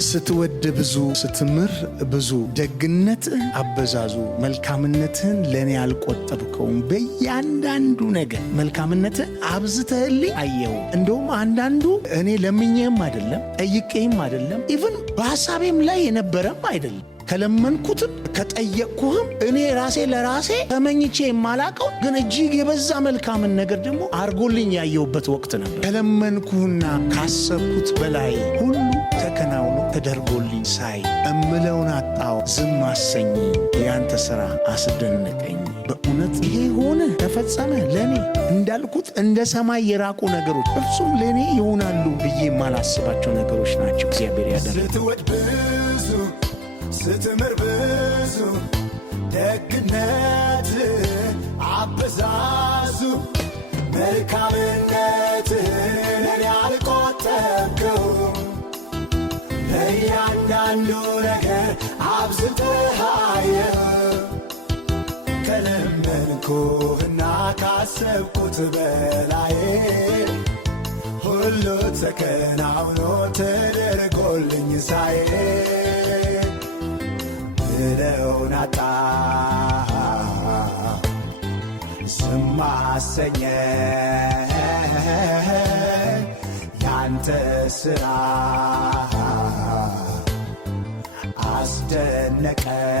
ስትወድ ብዙ ስትምር ብዙ ደግነት አበዛዙ መልካምነትን ለኔ አልቆጠብከውም በእያንዳንዱ ነገር መልካምነትን አብዝተህልኝ አየው እንደውም አንዳንዱ እኔ ለምኜም አይደለም ጠይቄም አይደለም ኢቭን በሐሳቤም ላይ የነበረም አይደለም ከለመንኩትም ከጠየቅኩህም እኔ ራሴ ለራሴ ተመኝቼ የማላቀው ግን እጅግ የበዛ መልካምን ነገር ደግሞ አርጎልኝ ያየውበት ወቅት ነበር ከለመንኩህና ካሰብኩት በላይ ሁሉ ተከናውኖ ተደርጎልኝ ሳይ እምለውን አጣው ዝም አሰኝ ያንተ ሥራ አስደነቀኝ በእውነት ይሄ ሆነ ተፈጸመ ለኔ እንዳልኩት እንደ ሰማይ የራቁ ነገሮች እርሱም ለኔ ይሆናሉ ብዬ የማላስባቸው ነገሮች ናቸው እግዚአብሔር ያደረገው ስትምር ብዙ ደግነት አበዛዙ መልካምነትን እኔ አልቆጠብከው ለእያንዳንዱ ነገር አብዝተህ አየው ከለመንኩህና ካሰብኩት በላይ ሁሉ ተከናውኖ ተደርጎልኝ ሳይ ምለውን አጣው ዝም አሰኘኝ ያንተ ሥራ አስደነቀኝ